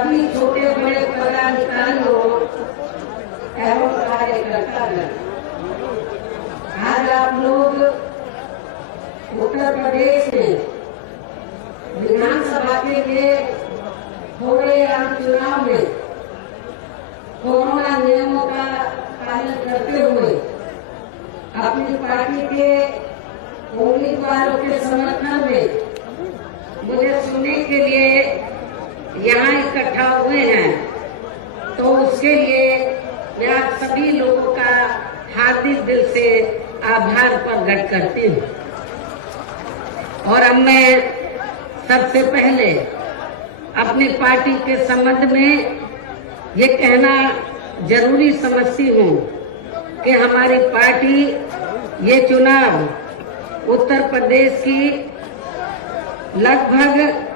सभी छोटे बड़े पदाधिकारियों एवं कार्यकर्तागण, आज आप लोग उत्तर प्रदेश में विधानसभा के लिए हो रहे आम चुनाव में कोरोना नियमों का पालन करते हुए अपनी पार्टी के उम्मीदवारों के समर्थन में मुझे सुनने के लिए यहाँ इकट्ठा हुए हैं, तो उसके लिए मैं आप सभी लोगों का हार्दिक दिल से आभार प्रकट करती हूँ। और अब मैं सबसे पहले अपनी पार्टी के संबंध में ये कहना जरूरी समझती हूँ कि हमारी पार्टी ये चुनाव उत्तर प्रदेश की लगभग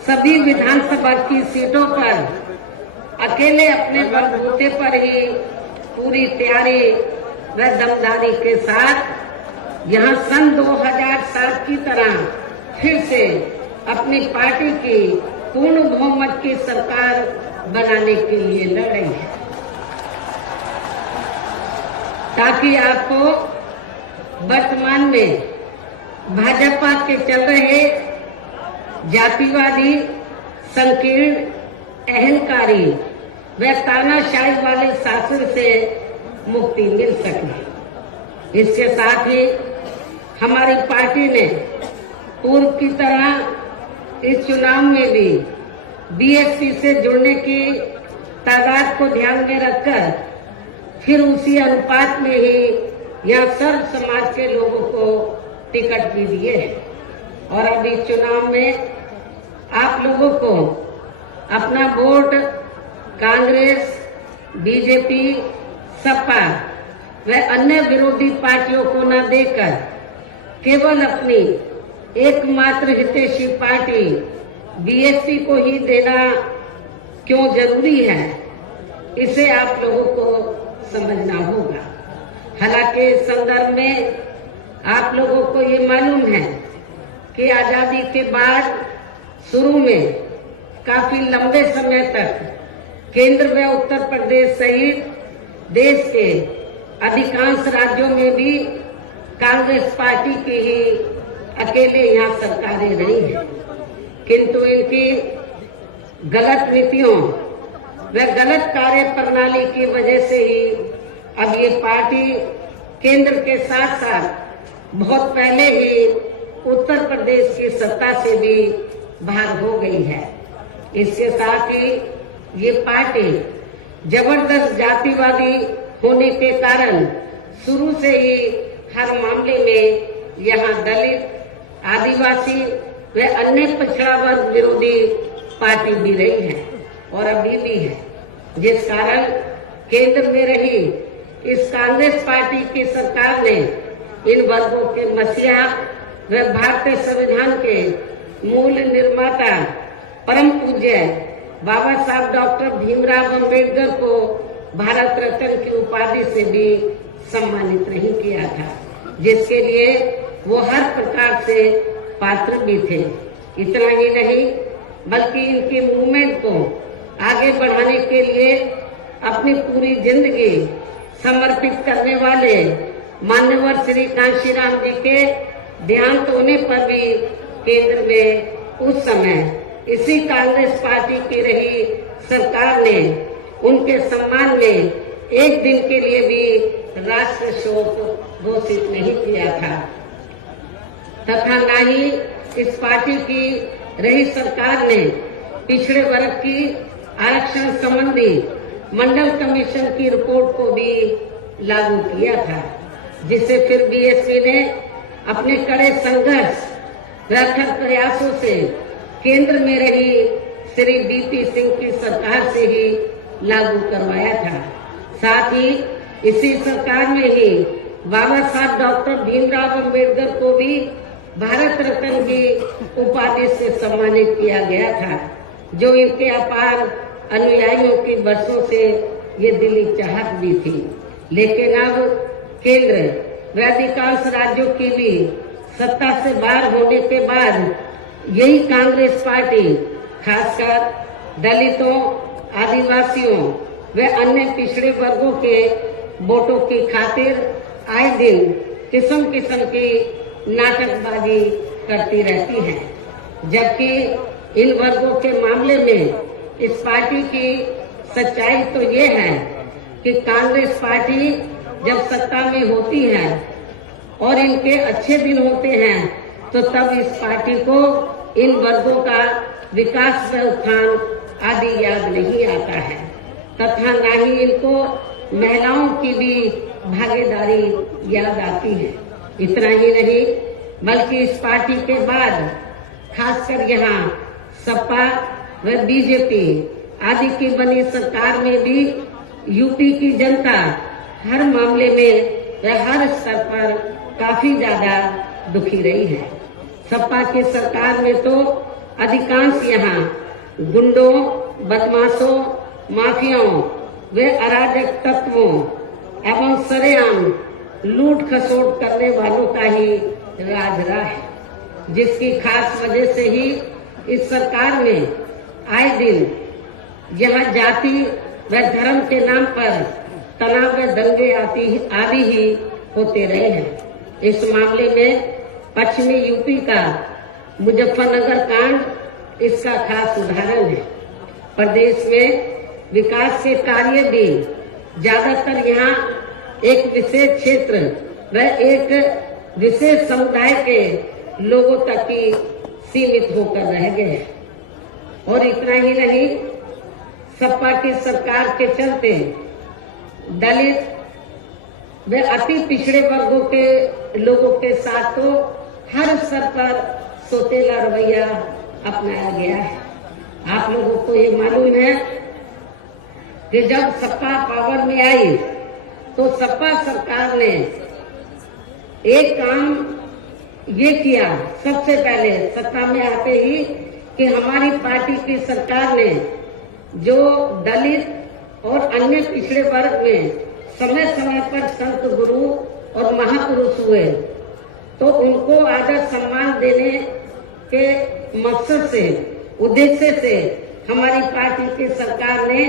सभी विधानसभा की सीटों पर अकेले अपने बलबूते पर ही पूरी तैयारी व दमदारी के साथ यहाँ सन 2007 की तरह फिर से अपनी पार्टी की पूर्ण बहुमत की सरकार बनाने के लिए लड़ रही है, ताकि आपको वर्तमान में भाजपा के चल रहे जातिवादी, संकीर्ण, अहंकारी व तानाशाही वाले शासन से मुक्ति मिल सके। इसके साथ ही हमारी पार्टी ने पूर्व की तरह इस चुनाव में भी बीएसपी से जुड़ने की तादाद को ध्यान में रखकर फिर उसी अनुपात में ही यहाँ सर्व समाज के लोगों को टिकट भी दिए हैं। और अब इस चुनाव में आप लोगों को अपना वोट कांग्रेस, बीजेपी, सपा व अन्य विरोधी पार्टियों को न देकर केवल अपनी एकमात्र हितैषी पार्टी बीएसपी को ही देना क्यों जरूरी है, इसे आप लोगों को समझना होगा। हालांकि इस संदर्भ में आप लोगों को ये मालूम है कि आजादी के बाद शुरू में काफी लंबे समय तक केंद्र व उत्तर प्रदेश सहित देश के अधिकांश राज्यों में भी कांग्रेस पार्टी की ही अकेले यहाँ सरकारें रही हैं, किंतु इनकी गलत नीतियों व गलत कार्य प्रणाली की वजह से ही अब ये पार्टी केंद्र के साथ साथ बहुत पहले ही उत्तर प्रदेश की सत्ता से भी बाहर हो गई है। इसके साथ ही ये पार्टी जबरदस्त जातिवादी होने के कारण शुरू से ही हर मामले में यहाँ दलित, आदिवासी व अन्य पिछड़ा वर्ग विरोधी पार्टी भी रही है और अभी भी है, जिस कारण केंद्र में रही इस कांग्रेस पार्टी की सरकार ने इन वर्गों के मसीहा व भारतीय संविधान के मूल निर्माता परम पूज्य बाबा साहब डॉक्टर भीमराव अम्बेडकर को भारत रत्न की उपाधि से भी सम्मानित नहीं किया था, जिसके लिए वो हर प्रकार से पात्र भी थे। इतना ही नहीं बल्कि इनकी मूवमेंट को आगे बढ़ाने के लिए अपनी पूरी जिंदगी समर्पित करने वाले मान्यवर श्री कांशीराम जी के देहांत होने पर भी केंद्र में उस समय इसी कांग्रेस पार्टी की रही सरकार ने उनके सम्मान में एक दिन के लिए भी राष्ट्र शोक घोषित नहीं किया था, तथा न ही इस पार्टी की रही सरकार ने पिछड़े वर्ग की आरक्षण संबंधी मंडल कमीशन की रिपोर्ट को भी लागू किया था, जिसे फिर बीएसपी ने अपने कड़े संघर्ष रखकर प्रयासों से केंद्र में रही श्री बीपी सिंह की सरकार से ही लागू करवाया था। साथ ही इसी सरकार में ही बाबा साहब डॉक्टर भीमराव अम्बेडकर को भी भारत रत्न की उपाधि से सम्मानित किया गया था, जो इनके अपार अनुयायियों की वर्षों से ये दिली चाहत भी थी। लेकिन अब केंद्र व अधिकांश राज्यों की भी सत्ता से बाहर होने के बाद यही कांग्रेस पार्टी खासकर दलितों, आदिवासियों व अन्य पिछड़े वर्गों के वोटों की खातिर आए दिन किस्म किस्म की नाटकबाजी करती रहती है, जबकि इन वर्गों के मामले में इस पार्टी की सच्चाई तो ये है कि कांग्रेस पार्टी जब सत्ता में होती है और इनके अच्छे दिन होते हैं तो तब इस पार्टी को इन वर्गों का विकास व उत्थान आदि याद नहीं आता है तथा न ही इनको महिलाओं की भी भागीदारी याद आती है। इतना ही नहीं बल्कि इस पार्टी के बाद खासकर यहाँ सपा व बीजेपी आदि की बनी सरकार में भी यूपी की जनता हर मामले में व हर स्तर पर काफी ज्यादा दुखी रही है। सपा की सरकार में तो अधिकांश यहाँ गुंडों, बदमाशों, माफियाओं व अराजक तत्वों एवं सरेआम लूट खसोट करने वालों का ही राज रहा है, जिसकी खास वजह से ही इस सरकार में आए दिन यहाँ जाति व धर्म के नाम पर तनाव व दंगे आदि ही होते रहे हैं। इस मामले में पश्चिमी यूपी का मुजफ्फरनगर कांड इसका खास उदाहरण है। प्रदेश में विकास के कार्य भी ज्यादातर यहाँ एक विशेष क्षेत्र व एक विशेष समुदाय के लोगों तक ही सीमित होकर रह गए हैं। और इतना ही नहीं, सपा की सरकार के चलते दलित व अति पिछड़े वर्गों के लोगों के साथ तो हर स्तर पर सोतेला रवैया अपनाया गया है। आप लोगों को ये मालूम है कि जब सपा पावर में आई तो सपा सरकार ने एक काम ये किया सबसे पहले सत्ता में आते ही कि हमारी पार्टी की सरकार ने जो दलित और अन्य पिछड़े वर्ग में समय समय पर संत गुरु और महापुरुष हुए तो उनको आदर सम्मान देने के मकसद से, उद्देश्य से हमारी पार्टी की सरकार ने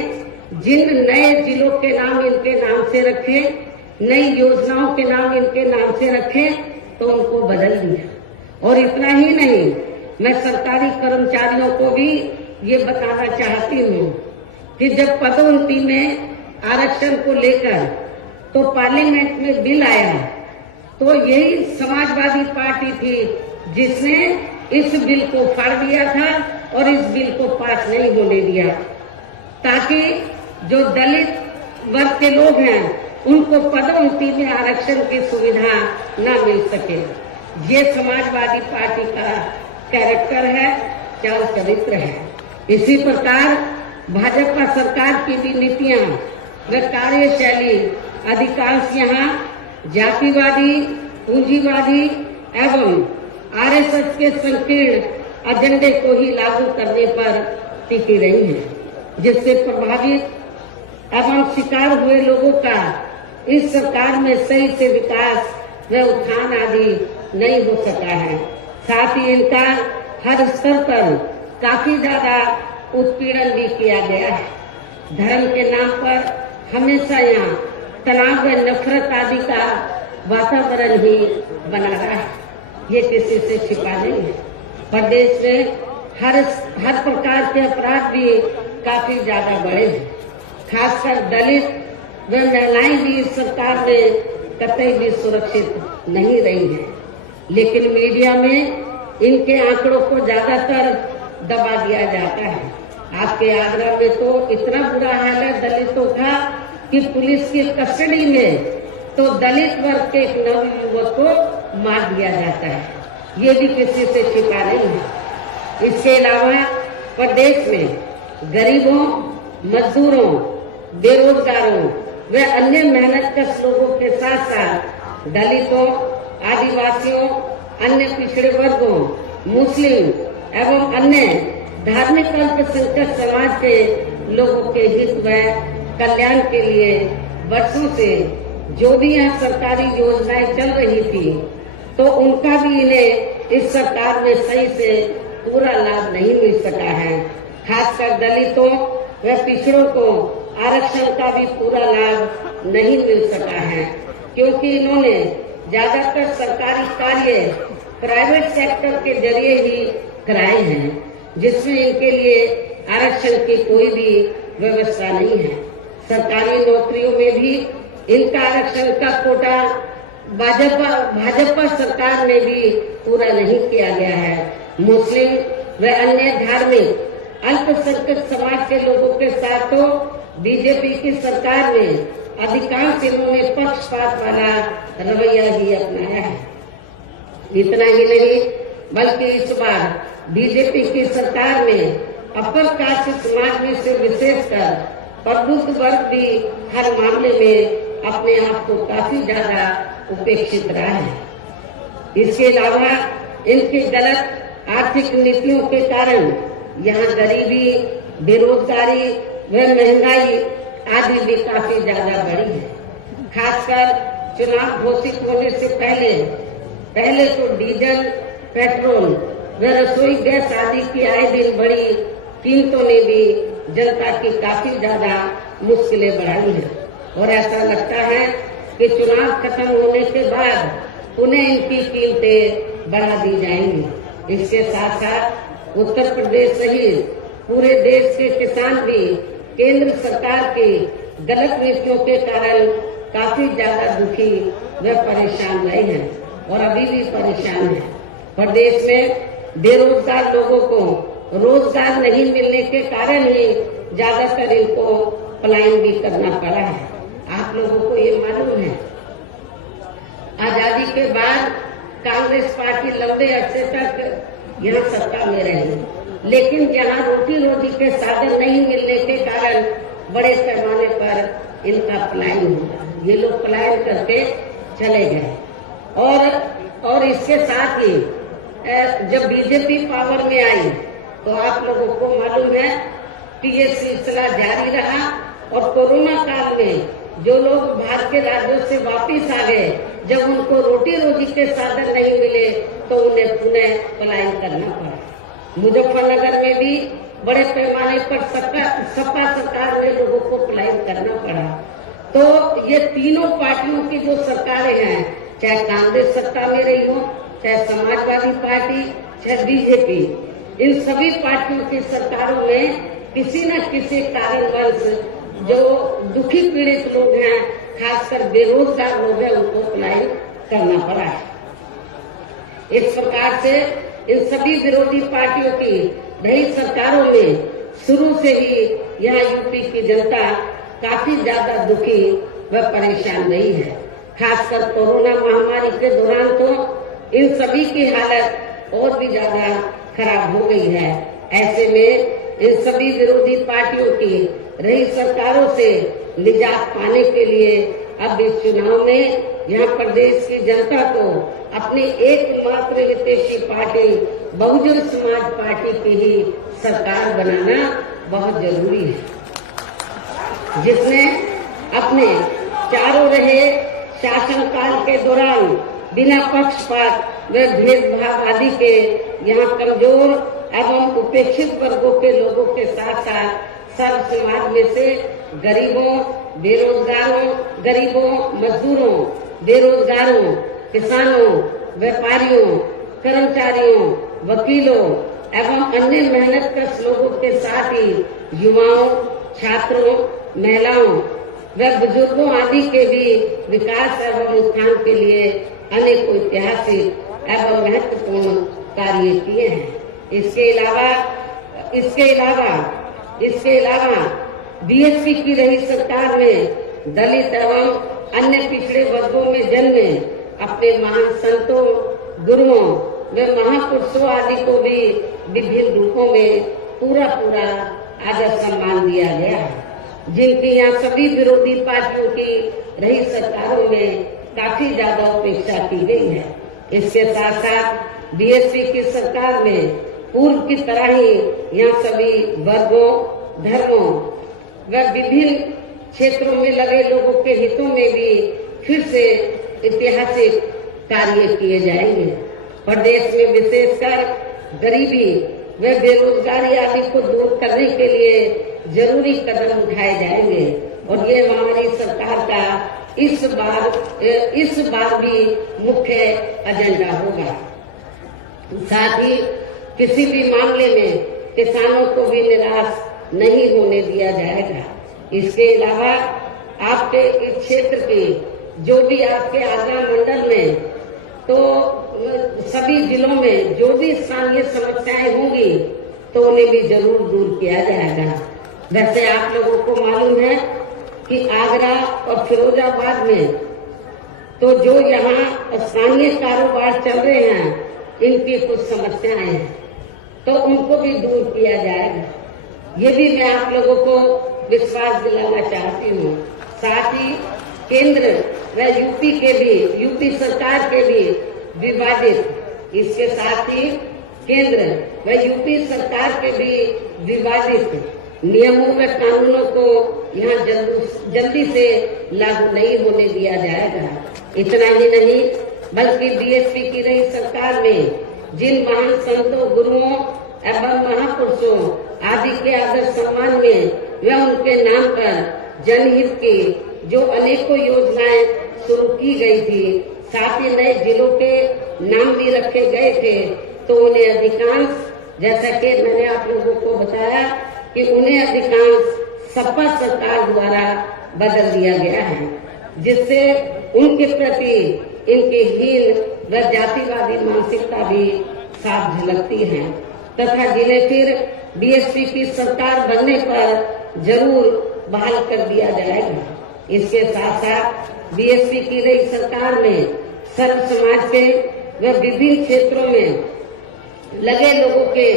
जिन नए जिलों के नाम इनके नाम से रखे, नई योजनाओं के नाम इनके नाम से रखे तो उनको बदल दिया। और इतना ही नहीं, मैं सरकारी कर्मचारियों को भी ये बताना चाहती हूँ कि जब पदोन्नति में आरक्षण को लेकर तो पार्लियामेंट में बिल आया तो यही समाजवादी पार्टी थी जिसने इस बिल को फाड़ दिया था और इस बिल को पास नहीं होने दिया ताकि जो दलित वर्ग के लोग हैं उनको पदोन्नति में आरक्षण की सुविधा न मिल सके। ये समाजवादी पार्टी का कैरेक्टर है, चाल चरित्र है। इसी प्रकार भाजपा सरकार की भी नीतियां व कार्यशैली अधिकांश यहाँ जातिवादी, पूंजीवादी एवं आरएसएस के संकीर्ण एजेंडे को ही लागू करने पर टिकी रही है, जिससे प्रभावित एवं शिकार हुए लोगों का इस सरकार में सही से विकास व उत्थान आदि नहीं हो सका है। साथ ही इनका हर स्तर पर काफी ज्यादा उत्पीड़न भी किया गया है। धर्म के नाम पर हमेशा यहाँ तनाव व नफरत आदि का वातावरण ही बना रहा है, ये किसी से छिपा नहीं है। प्रदेश में हर प्रकार के अपराध भी काफी ज्यादा बढ़े हैं। खासकर दलित व महिलाएं भी इस सरकार में कतई भी सुरक्षित नहीं रही है, लेकिन मीडिया में इनके आंकड़ों को ज्यादातर दबा दिया जाता है। आपके आगरा में तो इतना बुरा हाल है दलितों का कि पुलिस की कस्टडी में तो दलित वर्ग के एक नवयुवक को मार दिया जाता है, ये भी किसी से छिपा नहीं है। इसके अलावा प्रदेश में गरीबों, मजदूरों, बेरोजगारों व अन्य मेहनतकश लोगों के साथ साथ दलितों, आदिवासियों, अन्य पिछड़े वर्गों, मुस्लिम एवं अन्य धार्मिक अल्पसंख्यक समाज के लोगों के हित व कल्याण के लिए वर्षों से जो भी यहाँ सरकारी योजनाएं चल रही थी तो उनका भी इन्हें इस सरकार में सही से पूरा लाभ नहीं मिल सका है। खासकर दलितों व पिछड़ों को आरक्षण का भी पूरा लाभ नहीं मिल सका है, क्योंकि इन्होंने ज्यादातर सरकारी कार्य प्राइवेट सेक्टर के जरिए ही कराए हैं, जिसमें इनके लिए आरक्षण की कोई भी व्यवस्था नहीं है। सरकारी नौकरियों में भी इनका आरक्षण का कोटा भाजपा सरकार में भी पूरा नहीं किया गया है। मुस्लिम व अन्य धार्मिक अल्पसंख्यक समाज के लोगों के साथ तो बीजेपी की सरकार में अधिकांश इन्होंने पक्षपात वाला रवैया ही अपनाया है। इतना ही नहीं, बल्कि इस बार बीजेपी की सरकार में अपर कास्ट समाज में से विशेषकर प्रबुद्ध वर्ग भी हर मामले में अपने आप को काफी ज्यादा उपेक्षित रहा है। इसके अलावा इनकी गलत आर्थिक नीतियों के कारण यहाँ गरीबी, बेरोजगारी व महंगाई आदि भी काफी ज्यादा बढ़ी है। खासकर चुनाव घोषित होने से पहले तो डीजल, पेट्रोल व रसोई गैस आदि की आए दिन बढ़ी कीमतों ने भी जनता की काफी ज्यादा मुश्किलें बढ़ाई हैं, और ऐसा लगता है कि चुनाव खत्म होने के बाद उन्हें इनकी कीमतें बढ़ा दी जाएंगी। इसके साथ साथ उत्तर प्रदेश सहित पूरे देश के किसान भी केंद्र सरकार की गलत नीतियों के कारण काफी ज्यादा दुखी व परेशान रहे हैं, और अभी भी परेशान है। प्रदेश में बेरोजगार लोगों को रोजगार नहीं मिलने के कारण ही ज्यादातर इनको पलायन भी करना पड़ा है। आप लोगों को ये मालूम है, आजादी के बाद कांग्रेस पार्टी लंबे अरसे तक यहाँ सत्ता में रही, लेकिन यहाँ रोटी रोटी के साधन नहीं मिलने के कारण बड़े पैमाने पर इनका पलायन हुआ। ये लोग पलायन करके चले गए, और इसके साथ ही जब बीजेपी पावर में आई तो आप लोगों को मालूम है कि ये सिलसिला जारी रहा, और कोरोना काल में जो लोग बाहर के राज्यों से वापिस आ गए, जब उनको रोटी रोटी के साधन नहीं मिले तो उन्हें पुनः पलायन करना पड़ा। मुजफ्फरनगर में भी बड़े पैमाने पर सपा सरकार में लोगों को पलायन करना पड़ा। तो ये तीनों पार्टियों की जो सरकारें हैं, चाहे कांग्रेस सत्ता में रही हो, चाहे समाजवादी पार्टी, चाहे बीजेपी, इन सभी पार्टियों की सरकारों में किसी न किसी कारणवश जो दुखी पीड़ित लोग हैं, खासकर बेरोजगार लोग हैं, उनको पलायन करना पड़ा है। इस प्रकार से इन सभी विरोधी पार्टियों की नई सरकारों में शुरू से ही यहाँ यूपी की जनता काफी ज्यादा दुखी व परेशान रही है। खासकर कोरोना महामारी के दौरान तो इन सभी की हालत और भी ज्यादा खराब हो गई है। ऐसे में इन सभी विरोधी पार्टियों की रही सरकारों से निजात पाने के लिए अब इस चुनाव में यहाँ प्रदेश की जनता को अपनी एकमात्र हितैषी पार्टी बहुजन समाज पार्टी की ही सरकार बनाना बहुत जरूरी है, जिसने अपने चारों रहे शासनकाल के दौरान बिना पक्षपात व भेदभाव आदि के यहाँ कमजोर एवं उपेक्षित वर्गों के लोगों के साथ साथ सर्व समाज में से गरीबों, मजदूरों, बेरोजगारों, किसानों, व्यापारियों, कर्मचारियों, वकीलों एवं अन्य मेहनतकश लोगों के साथ ही युवाओं, छात्रों, महिलाओं व बुजुर्गों आदि के भी विकास एवं उत्थान के लिए अनेक ऐतिहासिक एवं महत्वपूर्ण कार्य किए हैं। इसके अलावा बीएसपी की रही सरकार में दलित एवं अन्य पिछड़े वर्गों में जन्मे अपने महान संतों, गुरुओं व महापुरुषों आदि को भी विभिन्न रूपों में पूरा आदर सम्मान दिया गया है, जिनकी यहाँ सभी विरोधी पार्टियों की रही सरकारों में काफी ज्यादा उपेक्षा की गई है। इसके साथ साथ बीएसपी की सरकार में पूर्व की तरह ही यहाँ सभी वर्गों, धर्मों व विभिन्न क्षेत्रों में लगे लोगों के हितों में भी फिर से ऐतिहासिक कार्य किए जाएंगे। प्रदेश में विशेषकर गरीबी व बेरोजगारी आदि को दूर करने के लिए जरूरी कदम उठाए जाएंगे और ये हमारी सरकार का इस बार भी मुख्य एजेंडा होगा। साथ ही किसी भी मामले में किसानों को भी निराश नहीं होने दिया जाएगा। इसके अलावा आपके इस क्षेत्र के जो भी आपके आगरा मंडल में तो सभी जिलों में जो भी स्थानीय समस्याएं होंगी तो उन्हें भी जरूर दूर किया जाएगा। वैसे आप लोगों को मालूम है कि आगरा और फिरोजाबाद में तो जो यहाँ स्थानीय कारोबार चल रहे हैं इनकी कुछ समस्याएं हैं तो उनको भी दूर किया जाएगा। ये भी मैं आप लोगों को विश्वास दिलाना चाहती हूँ। साथ ही केंद्र व यूपी सरकार के भी विवादित इसके साथ ही केंद्र व यूपी सरकार के भी विवादित नियमों व कानूनों को यहाँ जल्दी से लागू नहीं होने दिया जाएगा। इतना ही नहीं बल्कि बीएसपी की रही सरकार में जिन महान संतों, गुरुओं एवं महापुरुषों आदि के आदर सम्मान में व उनके नाम पर जनहित की जो अनेकों योजनाएं शुरू की गई थी, साथ ही नए जिलों के नाम भी रखे गए थे, तो उन्हें अधिकांश, जैसा कि मैंने आप लोगों को बताया कि उन्हें अधिकांश सपा सरकार द्वारा बदल दिया गया है, जिससे उनके प्रति इनकी हीन व जातिवादी मानसिकता भी साफ झलकती है तथा जिन्हें फिर बीएसपी की सरकार बनने पर जरूर बहाल कर दिया जाएगा। इसके साथ साथ बीएसपी की रही सरकार में सर्व समाज के व विभिन्न क्षेत्रों में लगे लोगों के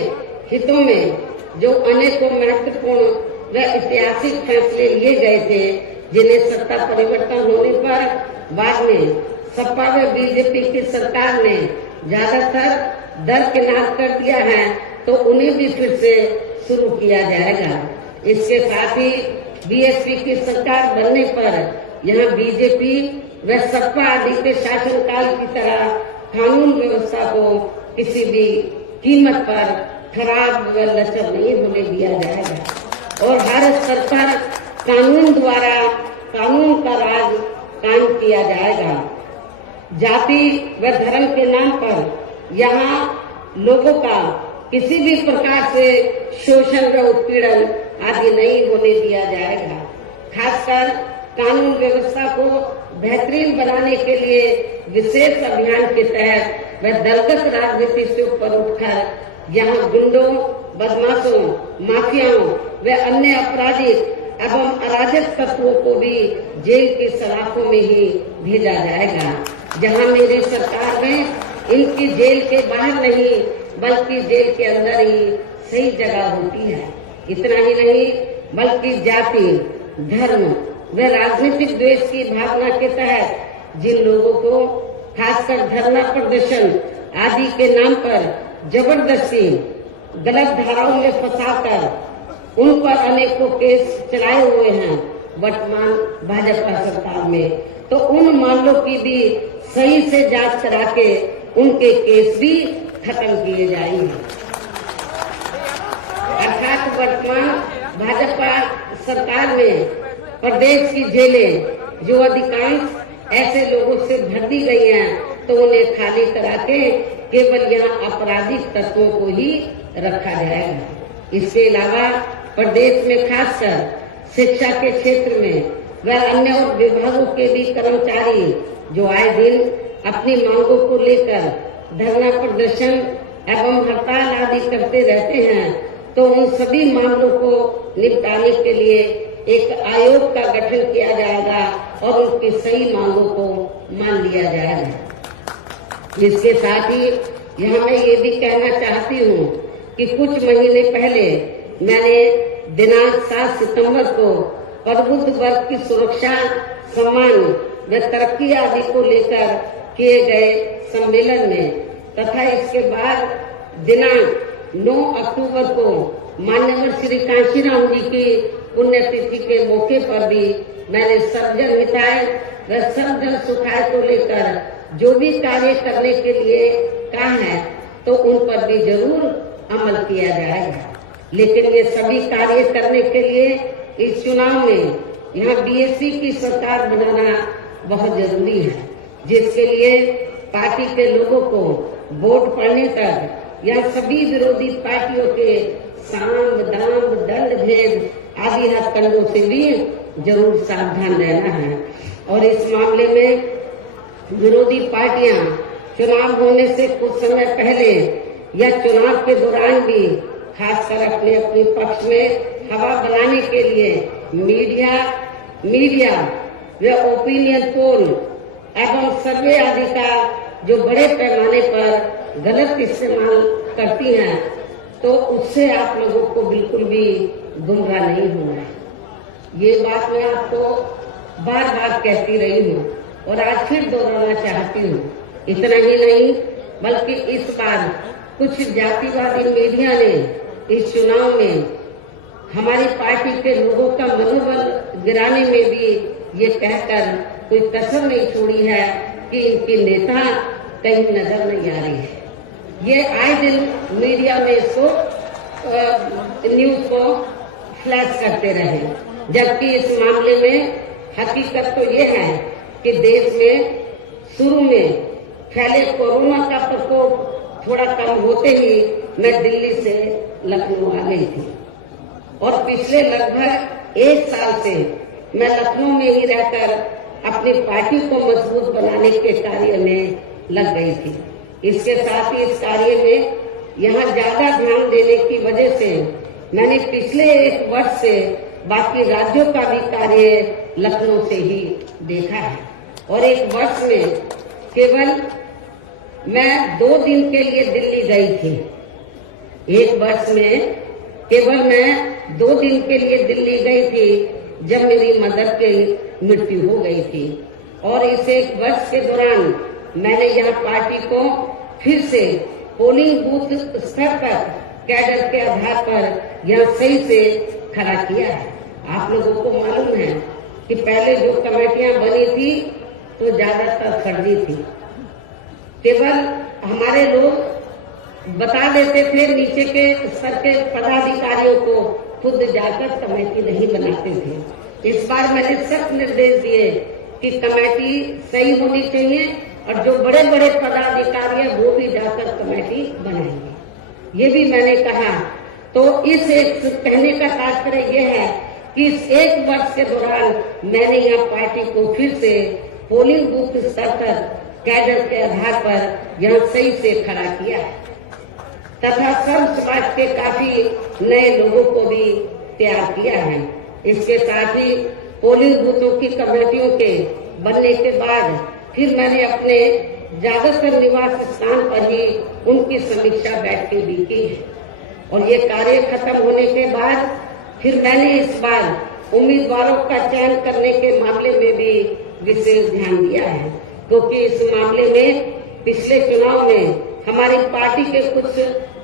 हितों में जो अनेकों महत्वपूर्ण व ऐतिहासिक फैसले लिए गए थे, जिन्हें सत्ता परिवर्तन होने पर बाद में सपा व बीजेपी की सरकार ने ज्यादातर दरकिनार कर दिया है, तो उन्हें भी फिर से शुरू किया जाएगा। इसके साथ ही बीएसपी की सरकार बनने पर यहाँ बीजेपी व सपा आदि के शासनकाल की तरह कानून व्यवस्था को किसी भी कीमत पर खराब व लचर नहीं होने दिया जाएगा और हर स्तर पर कानून द्वारा कानून का राज कायम किया जाएगा। जाति व धर्म के नाम पर यहाँ लोगों का किसी भी प्रकार से शोषण व उत्पीड़न आदि नहीं होने दिया जाएगा। खासकर कानून व्यवस्था को बेहतरीन बनाने के लिए विशेष अभियान के तहत व दलगत राजनीति से ऊपर उठकर यहाँ गुंडों, बदमाशों, माफियाओं व अन्य आपराधिक एवं अराजक तत्वों को भी जेल की सलाखों में ही भेजा जाएगा। जहां मेरी सरकार में इनकी जेल के बाहर नहीं बल्कि जेल के अंदर ही सही जगह होती है। इतना ही नहीं बल्कि जाति, धर्म व राजनीतिक द्वेष की भावना के तहत जिन लोगों को खासकर धरना प्रदर्शन आदि के नाम पर जबरदस्ती गलत धाराओं में फंसाकर उन पर अनेकों केस चलाए हुए हैं वर्तमान भाजपा सरकार में, तो उन मामलों की भी सही से जांच करा के उनके केस भी खत्म किए जाएंगे। अर्थात वर्तमान भाजपा सरकार में प्रदेश की जेलें जो अधिकांश ऐसे लोगों से भर दी गई हैं, तो उन्हें खाली करा के केवल यहाँ आपराधिक तत्वों को ही रखा जाएगा। इसके अलावा प्रदेश में खासकर शिक्षा के क्षेत्र में व अन्य और विभागों के भी कर्मचारी जो आए दिन अपनी मांगों को लेकर धरना प्रदर्शन एवं हड़ताल आदि करते रहते हैं, तो उन सभी मामलों को निपटाने के लिए एक आयोग का गठन किया जाएगा और उनकी सही मांगों को मान लिया जाएगा। इसके साथ ही यहाँ मैं ये भी कहना चाहती हूँ कि कुछ महीने पहले मैंने दिनांक 7 सितंबर को प्रबुद्ध वर्ग की सुरक्षा, सम्मान व तरक्की आदि को लेकर किए गए सम्मेलन में तथा इसके बाद दिनांक 9 अक्टूबर को माननीय श्री कांशीराम जी की पुण्यतिथि के मौके पर भी मैंने सर्वजन हिताय व सर्वजन सुखाय को लेकर जो भी कार्य करने के लिए कहा है, तो उन पर भी जरूर अमल किया जाएगा। लेकिन ये सभी कार्य करने के लिए इस चुनाव में यहाँ बीएसपी की सरकार बनाना बहुत जरूरी है, जिसके लिए पार्टी के लोगों को वोट पड़ने तक या सभी विरोधी पार्टियों के साम दाम दंड भेद आदि हथकंडों से भी जरूर सावधान रहना है। और इस मामले में विरोधी पार्टियां चुनाव होने से कुछ समय पहले या चुनाव के दौरान भी खासकर अपने अपने पक्ष में हवा बनाने के लिए मीडिया व ओपिनियन पोल एवं सर्वे आदि का जो बड़े पैमाने पर गलत इस्तेमाल करती हैं, तो उससे आप लोगों को बिल्कुल भी गुमराह नहीं होना है। ये बात मैं आपको बार बार कहती रही हूँ और आज फिर दोहराना चाहती हूँ। इतना ही नहीं बल्कि इस बार कुछ जातिवादी मीडिया ने इस चुनाव में हमारी पार्टी के लोगों का मनोबल गिराने में भी ये कहकर कोई कसर नहीं छोड़ी है कि इनके नेता कहीं नजर नहीं आ रही है। ये आए दिन मीडिया में इसको न्यूज को फ्लैश करते रहे, जबकि इस मामले में हकीकत तो ये है कि देश में शुरू में फैले कोरोना का प्रकोप थोड़ा कम होते ही मैं दिल्ली से लखनऊ आ गई थी और पिछले लगभग 1 साल से मैं लखनऊ में ही रहकर अपनी पार्टी को मजबूत बनाने के कार्य में लग गई थी। इसके साथ ही इस कार्य में यहाँ ज्यादा ध्यान देने की वजह से मैंने पिछले 1 वर्ष से बाकी राज्यों का भी कार्य लखनऊ से ही देखा है और 1 वर्ष में केवल मैं 2 दिन के लिए दिल्ली गई थी। 1 वर्ष में केवल मैं 2 दिन के लिए दिल्ली गई थी जब मेरी मदर की मृत्यु हो गई थी और इस 1 वर्ष के दौरान मैंने यहाँ पार्टी को फिर से पोलिंग बूथ स्तर पर कैडर के आधार पर यहाँ सही से खड़ा किया है। आप लोगों को मालूम है कि पहले जो कमेटियां बनी थी तो ज्यादातर फर्जी थी। केवल हमारे लोग बता देते थे, नीचे के स्तर के पदाधिकारियों को खुद जाकर कमेटी नहीं बनाते थे। इस बार मैंने सख्त निर्देश दिए कि कमेटी सही होनी चाहिए और जो बड़े बड़े पदाधिकारी हैं वो भी जाकर कमेटी बनाएंगे, ये भी मैंने कहा। तो इस एक कहने का तात्पर्य यह है कि इस 1 वर्ष के दौरान मैंने यहाँ पार्टी को फिर से पोलिंग बूथ स्तर पर कैडर के आधार पर यहाँ सही से खड़ा किया है तथा सब समाज के काफी नए लोगों को भी तैयार किया है। इसके साथ ही पोलिंग बूथों की कमेटियों के बनने के बाद फिर मैंने अपने ज्यादातर निवास स्थान पर ही उनकी समीक्षा बैठकें भी की है और ये कार्य खत्म होने के बाद फिर मैंने इस बार उम्मीदवारों का चयन करने के मामले में भी विशेष ध्यान दिया है, क्योंकि इस मामले में पिछले चुनाव में हमारी पार्टी के कुछ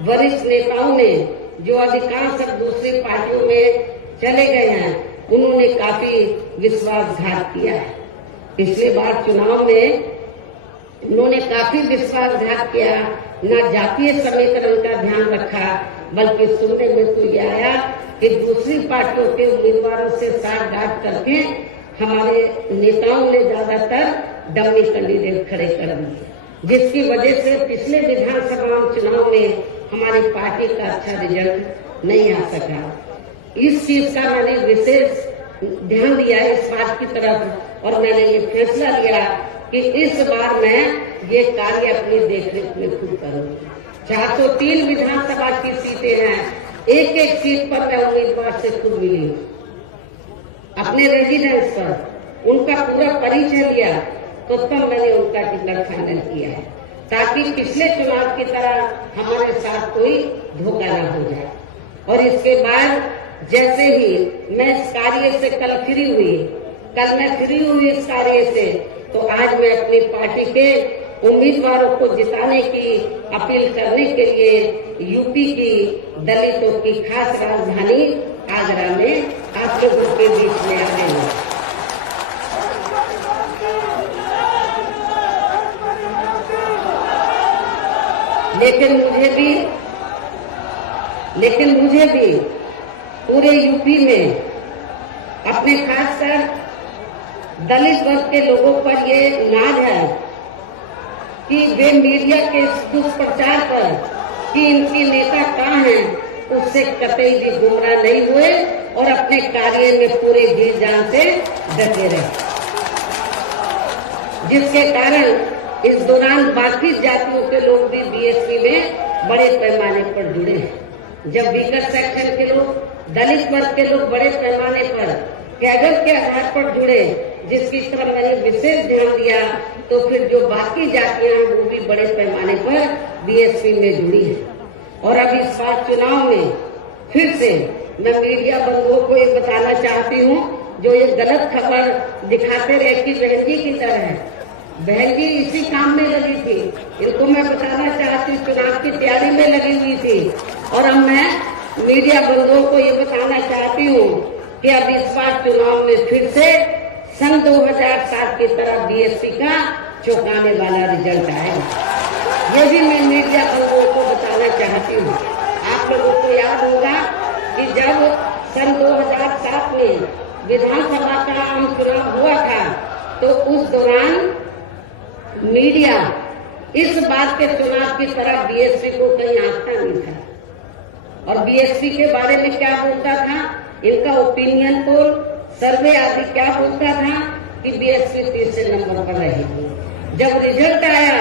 वरिष्ठ नेताओं ने जो अधिकांश दूसरी पार्टियों में चले गए हैं, उन्होंने काफी विश्वासघात किया है। पिछले बार चुनाव में उन्होंने काफी विश्वासघात किया, न जातीय समीकरण का ध्यान रखा, बल्कि सुनने में तो ये आया कि दूसरी पार्टियों के उम्मीदवारों से साठगांठ करके हमारे नेताओं ने ज्यादातर डमी कैंडिडेट खड़े कर दिए, जिसकी वजह से पिछले विधानसभा चुनाव में हमारी पार्टी का अच्छा रिजल्ट नहीं आ सका। इस चीज का मैंने विशेष ध्यान दिया इस बात की तरफ और मैंने ये फैसला लिया कि इस बार मैं ये कार्य अपनी देखरेख में खुद करूंगी। 403 विधानसभा की सीटें हैं, एक सीट पर मैं उम्मीदवार से खुद मिली हूँ, अपने रेजिडेंस पर उनका पूरा परिचय लिया तो तब मैंने उनका टिकट फाइनल किया है, ताकि पिछले चुनाव की तरह हमारे साथ कोई धोखा न हो जाए। और इसके बाद जैसे ही मैं इस कार्य से कल मैं फ्री हुई इस कार्य से, तो आज मैं अपनी पार्टी के उम्मीदवारों को जिताने की अपील करने के लिए यूपी की दलितों की खास राजधानी आगरा में आप लोगों के बीच में आ रहे हैं। लेकिन मुझे भी लेकिन मुझे भी पूरे यूपी में अपने खासकर दलित वर्ग के लोगों पर ये नाज है कि वे मीडिया के दुष्प्रचार पर कि इनके नेता कहाँ हैं उससे कतई भी गुमराह नहीं हुए और अपने कार्य में पूरे जी जान से डटे रहे, जिसके कारण इस दौरान बाकी जातियों के लोग भी बीएसपी में बड़े पैमाने पर जुड़े हैं। जब वीकर सेक्शन के लोग, दलित वर्ग के लोग बड़े पैमाने पर कैडर के आधार पर जुड़े, जिसकी तरफ मैंने विशेष ध्यान दिया, तो फिर जो बाकी जातियां हैं वो भी बड़े पैमाने पर बीएसपी में जुड़ी है। और अब इस बार चुनाव में फिर से मैं मीडिया बंधुओं को ये बताना चाहती हूँ, जो ये गलत खबर दिखाते रहे कि बहन जी की तरह है, बहन जी इसी काम में लगी थी। इनको मैं बताना चाहती हूँ चुनाव की तैयारी में लगी हुई थी। और अब मैं मीडिया बंधुओं को ये बताना चाहती हूँ कि अब इस बार चुनाव में फिर से सन 2007 की तरह बीएसपी का चौंकाने वाला रिजल्ट आएगा। ये भी मैं मीडिया बंधुओं को बताना चाहती हूँ। आप लोगों को याद होगा कि जब सन 2007 में विधानसभा का आम चुनाव हुआ था, तो उस दौरान मीडिया इस बात के चुनाव की तरह बीएसपी को कहीं आंकता नहीं था। और बीएसपी के बारे में क्या बोलता था, इनका ओपिनियन पोल, सर्वे आदि क्या बोलता था कि बीएसपी तीसरे नंबर पर रहेगी। जब रिजल्ट आया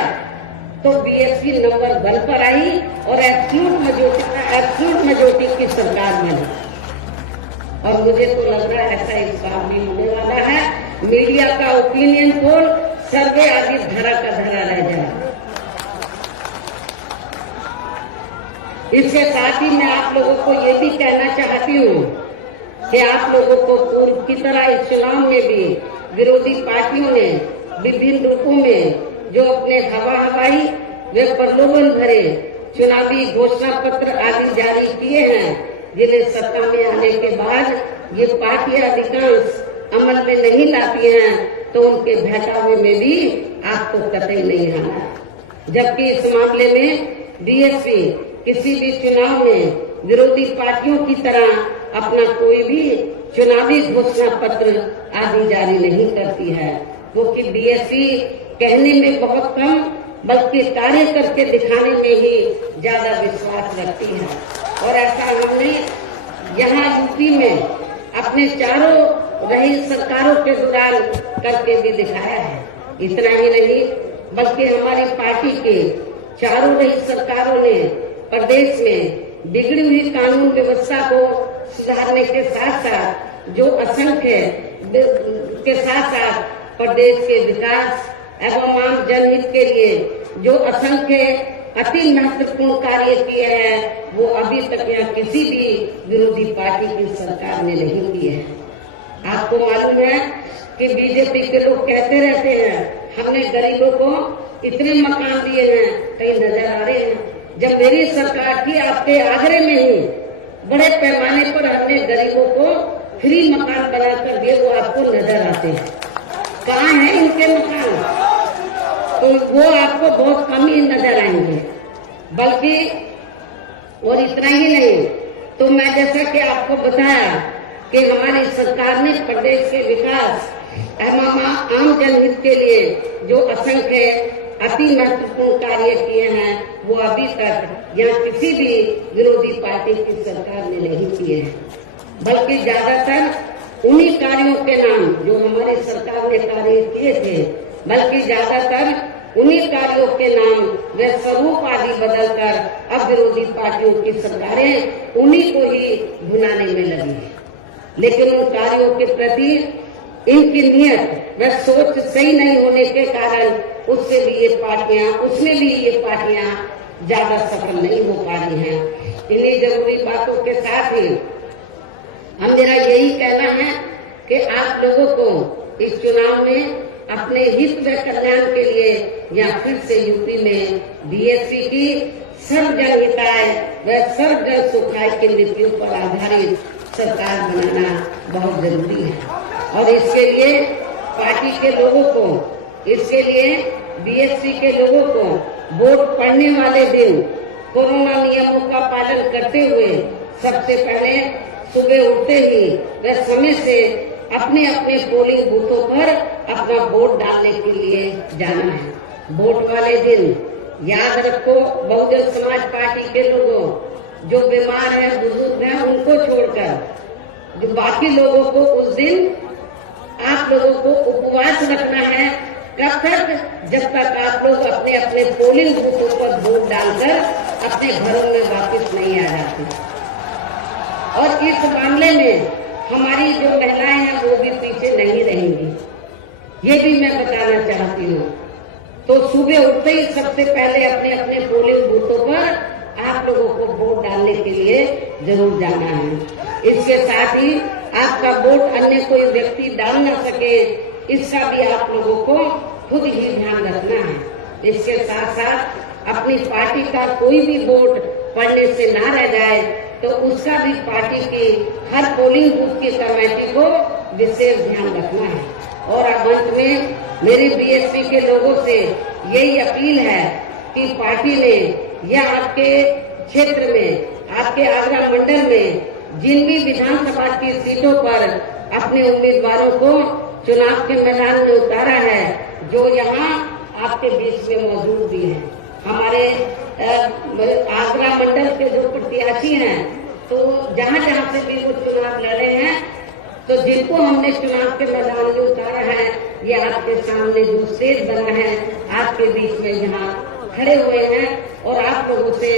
तो बीएसपी नंबर 1 पर आई और एब्सोल्यूट मेजॉरिटी की सरकार बनी। और मुझे तो लग रहा है ऐसा इस बार भी होने वाला है। मीडिया का ओपिनियन पोल, सर्वे आदि धरा का धरा रह जाए। इसके साथ ही मैं आप लोगों को ये भी कहना चाहती हूँ कि आप लोगों को पूर्व की तरह इस चुनाव में भी विरोधी पार्टियों ने विभिन्न रूपों में जो अपने हवाई व प्रलोभन भरे चुनावी घोषणा पत्र आदि जारी किए हैं, जिन्हें सत्ता में आने के बाद ये पार्टियां अधिकांश अमल में नहीं लाती हैं, तो उनके बहकावे में भी आपको कतई नहीं आना। जबकि इस मामले में बीएसपी किसी भी चुनाव में विरोधी पार्टियों की तरह अपना कोई भी चुनावी घोषणा पत्र आदि जारी नहीं करती है, क्योंकि बीएसपी कहने में बहुत कम बल्कि कार्य करके दिखाने में ही ज्यादा विश्वास रखती है। और ऐसा हमने यहाँ यूपी में अपने चारों रही सरकारों के दौरान करके भी दिखाया है। इतना ही नहीं बल्कि हमारी पार्टी के चारों रही सरकारों ने प्रदेश में बिगड़ी हुई कानून व्यवस्था को सुधारने के साथ साथ जो असंख्य के साथ साथ प्रदेश के विकास एवं आम जनहित के लिए जो असंख्य अति महत्वपूर्ण कार्य किए हैं, वो अभी तक यहाँ किसी भी विरोधी पार्टी की सरकार ने नहीं किए हैं। आपको मालूम है कि बीजेपी के लोग कहते रहते हैं हमने गरीबों को इतने मकान दिए हैं, कहीं नजर आ रहे हैं। जब मेरी सरकार थी आपके आगरे में ही बड़े पैमाने पर हमने गरीबों को फ्री मकान बनाकर दिए, वो आपको नजर आते हैं। कहाँ है इनके मकान? तो वो आपको बहुत कम ही नजर आएंगे। बल्कि और इतना ही नहीं, तो मैं जैसा कि आपको बताया कि हमारी सरकार ने प्रदेश के विकास एवं आम जनहित के लिए जो असंख्य अति महत्वपूर्ण कार्य किए हैं, वो अभी तक यहाँ किसी भी विरोधी पार्टी की सरकार ने नहीं किए हैं। बल्कि ज्यादातर उन्हीं कार्यों के नाम जो हमारी सरकार ने कार्य किए थे, बल्कि ज्यादातर उन्हीं कार्यों के नाम व स्वरूप आदि बदलकर अब विरोधी पार्टियों की सरकारें उन्हीं को ही भुनाने में लगी है। लेकिन उन कार्यों के प्रति इनकी नियत व सोच सही नहीं होने के कारण उसमें भी ये पार्टियां ज्यादा सफल नहीं हो पा रही हैं। इन्हीं जरूरी बातों के साथ ही हम मेरा यही कहना है कि आप लोगों को इस चुनाव में अपने हित व कल्याण के लिए या फिर से यूपी में बीएसपी की सर्वजन हिताय व सर्वजन सुखाय की नीतियों पर आधारित सरकार बनाना बहुत जरूरी है। और इसके लिए पार्टी के लोगों को, इसके लिए बीएसपी के लोगों को वोट पड़ने वाले दिन कोरोना नियमों का पालन करते हुए सबसे पहले सुबह उठते ही व समय से अपने अपने पोलिंग बूथों पर अपना वोट डालने के लिए जाना है। वोट वाले दिन याद रखो, बहुजन समाज पार्टी के लोगों जो बीमार हैं, बुजुर्ग हैं, उनको छोड़कर जो बाकी लोगों को उस दिन आप लोगों को उपवास रखना है। कब तक? जब तक आप लोग अपने अपने पोलिंग बूथों पर वोट डालकर अपने घरों में वापस नहीं आ जाते। और इस मामले में हमारी जो महिलाएं हैं वो भी पीछे नहीं रहेंगी, ये भी मैं बताना चाहती हूँ। तो सुबह उठते ही सबसे पहले अपने अपने पोलिंग बूथों पर आप लोगों को वोट डालने के लिए जरूर जाना है। इसके साथ ही आपका वोट अन्य कोई व्यक्ति डाल न सके, इसका भी आप लोगों को खुद ही ध्यान रखना है। इसके साथ साथ अपनी पार्टी का कोई भी वोट पड़ने से ना रह जाए, तो उसका भी पार्टी की हर पोलिंग बूथ की कमेटी को विशेष ध्यान रखना है। और अब अंत में मेरी बीएसपी के लोगों से यही अपील है कि पार्टी ने या आपके क्षेत्र में, आपके आगरा मंडल में जिन भी विधानसभा की सीटों पर अपने उम्मीदवारों को चुनाव के मैदान में उतारा है, जो यहाँ आपके बीच में मौजूद भी है। हमारे आगरा मंडल के जो प्रत्याशी हैं, तो जहाँ जहाँ से भी वो चुनाव लड़े हैं, तो जिनको हमने चुनाव के मैदान में उतारा है, ये आपके सामने जो स्टेज बना है, आपके बीच में यहाँ खड़े हुए हैं और आप लोगों से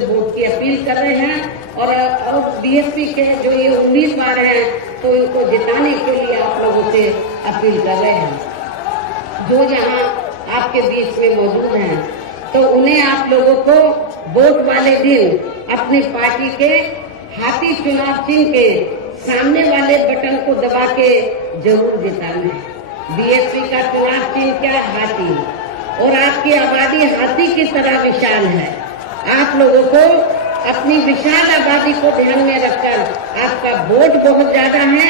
वोट की अपील कर रहे हैं। और बीएसपी के जो ये उम्मीदवार हैं, तो इनको जिताने के लिए आप लोगों से अपील कर रहे हैं। जो यहाँ आपके बीच में मौजूद हैं, तो उन्हें आप लोगों को वोट वाले दिन अपनी पार्टी के हाथी चुनाव चिन्ह के सामने वाले बटन को दबा के जरूर जिताना है। बीएसपी का चुनाव चिन्ह क्या? हाथी। और आपकी आबादी हाथी की तरह विशाल है। आप लोगों को अपनी विशाल आबादी को ध्यान में रखकर, आपका वोट बहुत ज्यादा है,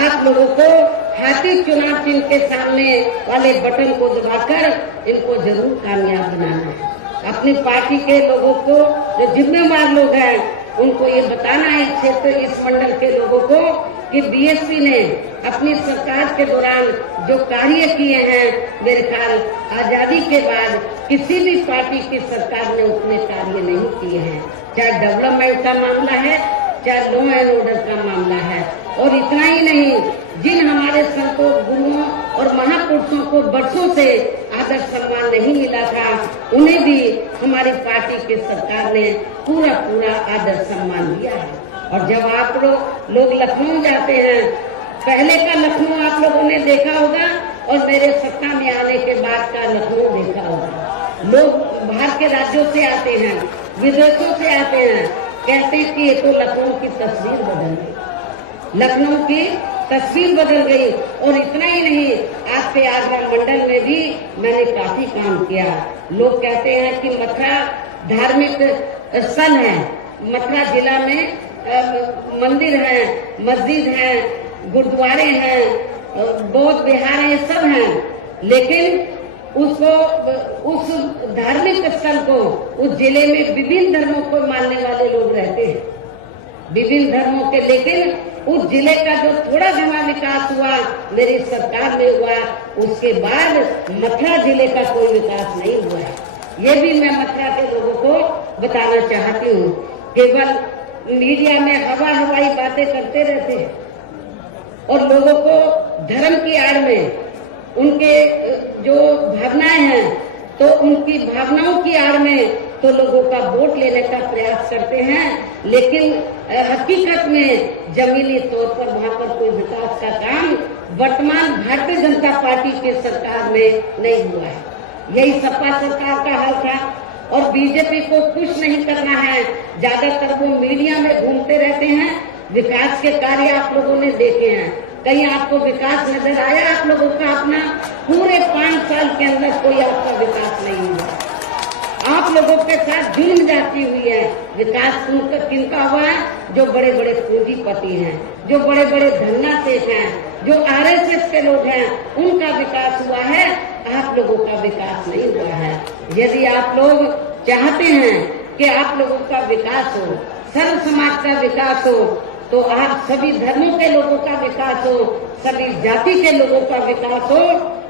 आप लोगों को हाथी चुनाव चिन्ह के सामने वाले बटन को दबाकर इनको जरूर कामयाब बनाना है। अपनी पार्टी के लोगों को, जो जिम्मेवार लोग हैं, उनको ये बताना है, इस क्षेत्र, इस मंडल के लोगों को, कि बीएसपी ने अपनी सरकार के दौरान जो कार्य किए हैं, मेरे ख्याल आजादी के बाद किसी भी पार्टी की सरकार ने उतने कार्य नहीं किए हैं। चाहे डेवलपमेंट का मामला है, चाहे लॉ एंड ऑर्डर का मामला है। और इतना ही नहीं, जिन हमारे संतों, गुरुओं और महापुरुषों को वर्षों से आदर सम्मान नहीं मिला था, उन्हें भी हमारी पार्टी की सरकार ने पूरा पूरा आदर सम्मान दिया है। और जब आप लोग लखनऊ जाते हैं, पहले का लखनऊ आप लोगों ने देखा होगा और मेरे सत्ता में आने के बाद का लखनऊ देखा होगा। लोग बाहर के राज्यों से आते हैं, विदेशों से आते हैं, कहते हैं कि ये तो लखनऊ की तस्वीर बदल गई, लखनऊ की तस्वीर बदल गई। और इतना ही नहीं, आपके आगरा मंडल में भी मैंने काफी काम किया। लोग कहते हैं कि मथुरा धार्मिक स्थल है, मथुरा जिला में मंदिर है, मस्जिद है, गुरुद्वारे हैं, बौद्ध विहार है, सब हैं, लेकिन उस धार्मिक स्थल को, उस जिले में विभिन्न धर्मों को मानने वाले लोग रहते हैं, विभिन्न धर्मों के, लेकिन उस जिले का जो थोड़ा घना विकास हुआ मेरी सरकार में हुआ, उसके बाद मथुरा जिले का कोई विकास नहीं हुआ है। ये भी मैं मथुरा के लोगों को बताना चाहती हूँ। केवल मीडिया में हवाई बातें करते रहते हैं और लोगों को धर्म की आड़ में उनके जो भावनाएं हैं, तो उनकी भावनाओं की आड़ में तो लोगों का वोट लेने का प्रयास करते हैं, लेकिन हकीकत में जमीनी तौर पर वहाँ पर कोई विकास का काम वर्तमान भारतीय जनता पार्टी की सरकार में नहीं हुआ है। यही सपा सरकार का हाल था। और बीजेपी को कुछ नहीं करना है, ज्यादातर वो मीडिया में घूमते रहते हैं। विकास के कार्य आप लोगों ने देखे हैं, कहीं आपको विकास नजर आया आप लोगों का? अपना पूरे 5 साल के अंदर कोई आपका विकास नहीं हुआ। आप लोगों के साथ जुल्म जाती हुई है। विकास किनका हुआ है? जो बड़े बड़े पूंजीपति हैं, जो बड़े बड़े धन्ना सेठ हैं, जो आरएसएस के लोग हैं, उनका विकास हुआ है। आप लोगों का विकास नहीं हुआ है। यदि आप लोग चाहते हैं कि आप लोगों का विकास हो, सर्व समाज का विकास हो, तो आप सभी धर्मों के लोगों का विकास हो, सभी जाति के लोगों का विकास हो,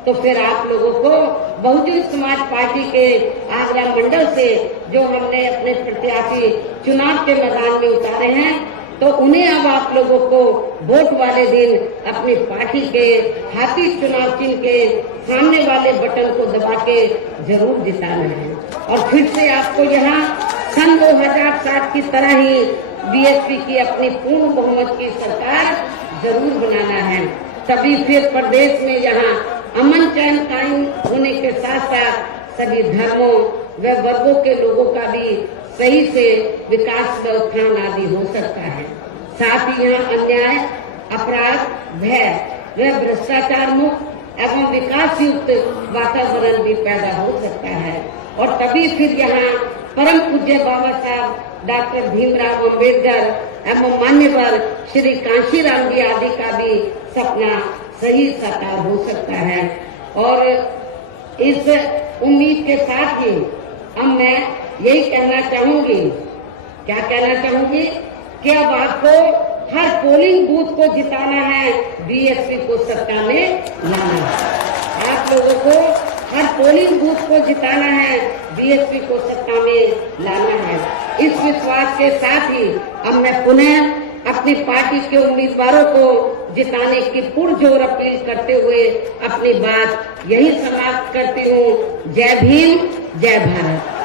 तो फिर आप लोगों को बहुजन समाज पार्टी के आगरा मंडल से जो हमने अपने प्रत्याशी चुनाव के मैदान में उतारे हैं, तो उन्हें अब आप लोगों को वोट वाले दिन अपनी पार्टी के हाथी चुनाव चिन्ह के सामने वाले बटन को दबा के जरूर जिताना है। और फिर से आपको यहाँ सन 2007 की तरह ही बीएसपी की अपनी पूर्ण बहुमत की सरकार जरूर बनाना है। तभी फिर प्रदेश में यहाँ अमन चैन कायम होने के साथ साथ सभी धर्मों व वर्गों के लोगों का भी सही से विकास व उत्थान आदि हो सकता है। साथ ही यहाँ अन्याय, अपराध, भय व भ्रष्टाचार मुक्त एवं विकास युक्त वातावरण भी पैदा हो सकता है। और तभी फिर यहाँ परम पूज्य बाबा साहब डॉक्टर भीमराव अंबेडकर एवं मान्यवर श्री कांशीराम जी आदि का भी सपना सही साकार हो सकता है। और इस उम्मीद के साथ ही अब मैं यही कहना चाहूंगी, क्या कहना चाहूंगी कि अब आपको हर पोलिंग बूथ को जिताना है, बीएसपी को सत्ता में लाना है। आप लोगों को हर पोलिंग बूथ को जिताना है, बीएसपी को सत्ता में लाना है। इस विश्वास के साथ ही अब मैं पुनः अपनी पार्टी के उम्मीदवारों को जिताने की पुरजोर अपील करते हुए अपनी बात यही समाप्त करती हूँ। जय भीम, जय भारत।